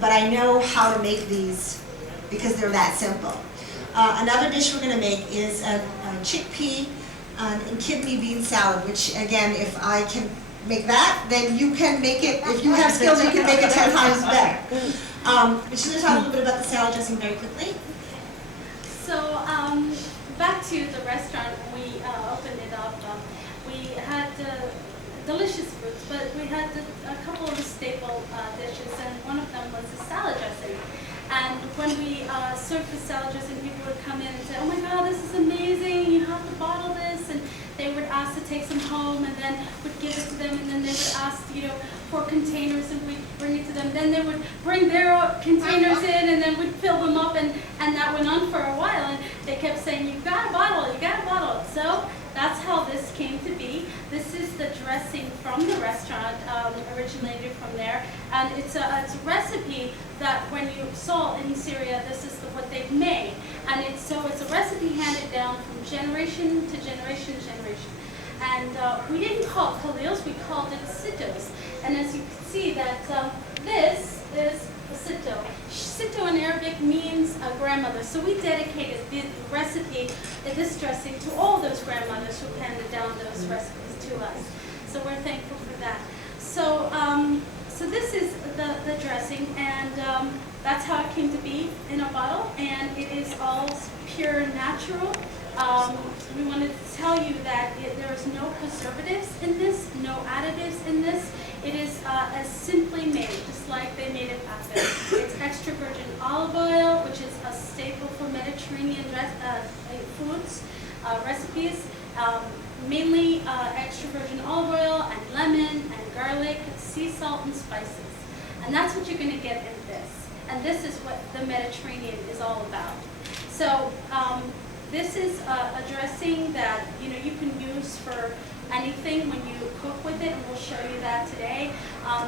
but I know how to make these because they're that simple. Another dish we're going to make is a chickpea and kidney bean salad, which again, if I can make that, then you can make it. If you have skills, you can make it 10 times better. But she's going to talk a little bit about the salad dressing very quickly. So back to the restaurant, when we opened it up, we had delicious foods, but we had a couple of staple dishes, and one of them was the salad dressing. And when we served the salad dressing, people would come in and say, "Oh my God, this is amazing! You have to bottle this." And they would ask to take some home, and then we'd give it to them, and then they would ask, for containers, and we'd bring it to them. Then they would bring their containers in, and then we'd fill them up, and that went on for a while. And they kept saying, "You gotta bottle it, you gotta bottle it." So that's how this came to be. This is the dressing from the restaurant, originated from there. And it's a recipe that when you saw in Syria, this is what they've made. And it's a recipe handed down from generation to generation to generation. And we didn't call it Khalil's, we called it Sitos. And as you can see that this is a Sito. Sito in Arabic means a grandmother. So we dedicated the recipe, this dressing, to all those grandmothers who handed down those recipes to us. So we're thankful for that. So this is the dressing, and that's how it came to be in a bottle, and it is all pure natural. We wanted to tell you that there is no preservatives in this, no additives in this. It is as simply made, just like they made it back then. It's extra virgin olive oil, which is a staple for Mediterranean foods, recipes. Mainly extra virgin olive oil and lemon and garlic, sea salt and spices. And that's what you're going to get in this. And this is what the Mediterranean is all about. So this is a dressing that you can use for anything when you cook with it, and we'll show you that today.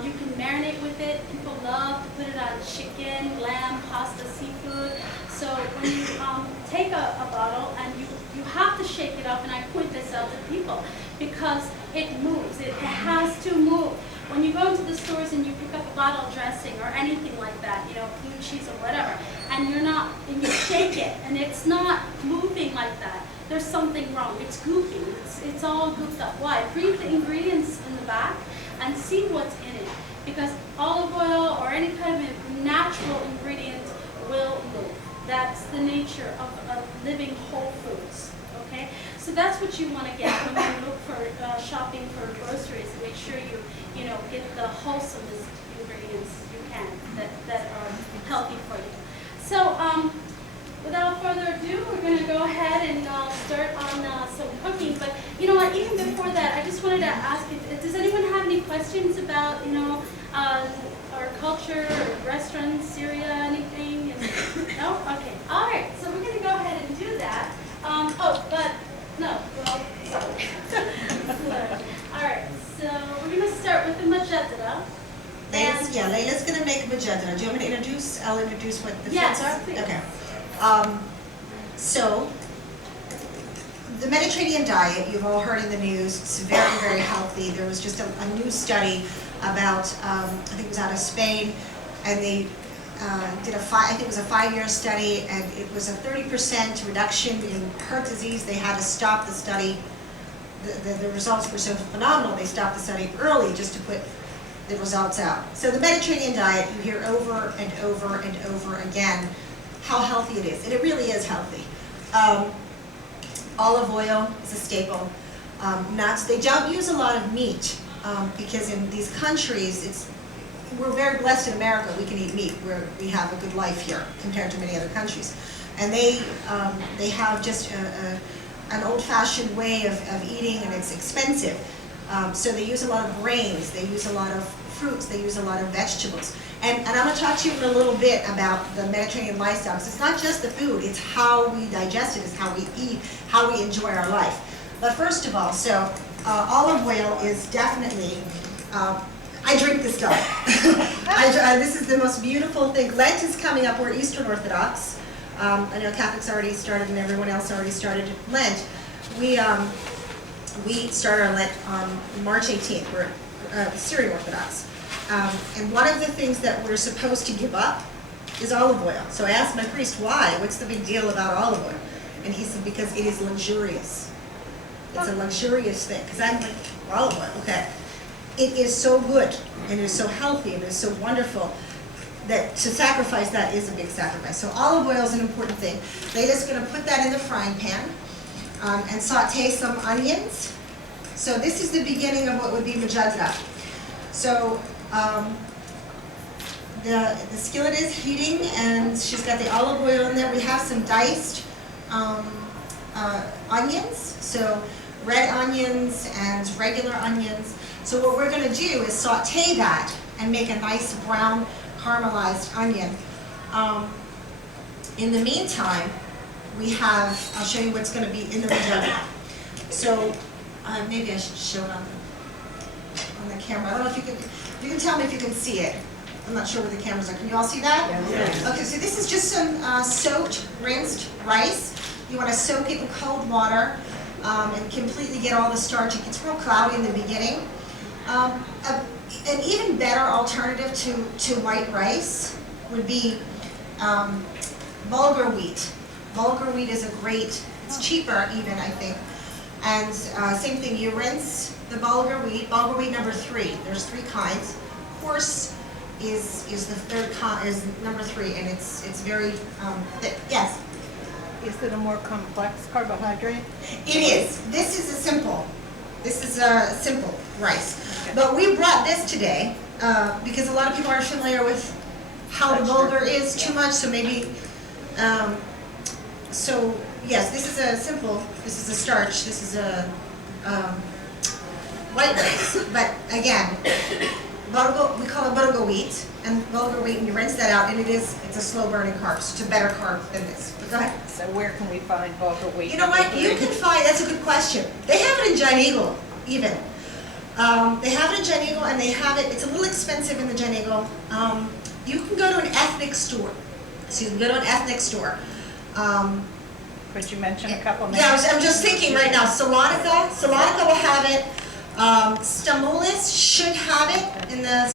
You can marinate with it. People love to put it on chicken, lamb, pasta, seafood. So when you take a bottle and you have to shake it up, and I point this out to people because it moves. It has to move. When you go into the stores and you pick up a bottle of dressing or anything like that, blue cheese or whatever, and you shake it and it's not moving like that, there's something wrong. It's goopy. It's all gooped up. Why? Read the ingredients in the back and see what's in it, because olive oil or any kind of natural ingredient will move. That's the nature of living whole foods. Okay, so that's what you want to get when you look for shopping for groceries. Make sure you get the wholesomest ingredients you can that are healthy for you. So without further ado, we're going to go ahead and start on some cooking. But you know what? Even before that, I just wanted to ask you: does anyone have any questions about our culture, or restaurants, Syria, anything? No? Okay. All right. So we're going to go ahead and do that. All right. So we're going to start with the majadra. Layla's going to make majadra. Do you want me to introduce? I'll introduce what the foods are. Please. Okay. So the Mediterranean diet, you've all heard in the news, it's very, very healthy. There was just a new study about, I think it was out of Spain, and they did I think it was a 5-year study, and it was a 30% reduction in heart disease. They had to stop the study. The results were so phenomenal, they stopped the study early just to put the results out. So the Mediterranean diet, you hear over and over and over again how healthy it is, and it really is healthy. Olive oil is a staple. Nuts, they don't use a lot of meat because in these countries, we're very blessed in America. We can eat meat. We have a good life here compared to many other countries. And they have just an old-fashioned way of eating, and it's expensive. So they use a lot of grains. They use a lot of fruits. They use a lot of vegetables. And I'm going to talk to you in a little bit about the Mediterranean lifestyle. It's not just the food. It's how we digest it. It's how we eat, how we enjoy our life. But first of all, olive oil is definitely, I drink this stuff. This is the most beautiful thing. Lent is coming up. We're Eastern Orthodox. I know Catholics already started and everyone else already started Lent. We start our Lent on March 18th. We're Syrian Orthodox. And one of the things that we're supposed to give up is olive oil. So I asked my priest, why? What's the big deal about olive oil? And he said, because it is luxurious. It's a luxurious thing. Because I'm like, olive oil, okay. It is so good, and it is so healthy, and it is so wonderful that to sacrifice that is a big sacrifice. So olive oil is an important thing. Layla's going to put that in the frying pan and saute some onions. So this is the beginning of what would be majadra. So the skillet is heating, and she's got the olive oil in there. We have some diced onions, so red onions and regular onions. So what we're going to do is saute that and make a nice brown caramelized onion. In the meantime, we have, I'll show you what's going to be in the majadra. So maybe I should show it on the camera. I don't know if you can tell me if you can see it. I'm not sure where the cameras are. Can you all see that? Yes. Okay, so this is just some soaked, rinsed rice. You want to soak it in cold water and completely get all the starch. It gets real cloudy in the beginning. An even better alternative to white rice would be bulgur wheat. Bulgur wheat is a great, it's cheaper even, I think. And same thing, you rinse the bulgur wheat number 3. There's 3 kinds. Coarse is the third kind, is number 3, and it's very thick. Yes? Is it a more complex carbohydrate? It is. This is a simple rice. Okay. But we brought this today because a lot of people aren't familiar with how the bulgur is too much, so maybe, so yes, this is a starch, this is a white rice, but again, we call it bulgur wheat, and you rinse that out, and it's a slow burning carb, so it's a better carb than this. But go ahead. So where can we find bulgur wheat? You know what, you can find, that's a good question. They have it in Giant Eagle, even. They have it in Giant Eagle, and they have it, it's a little expensive in the Giant Eagle. You can go to an ethnic store. Could you mention a couple names? Yeah, I'm just thinking right now. Salonica will have it. Stamoulis should have it in the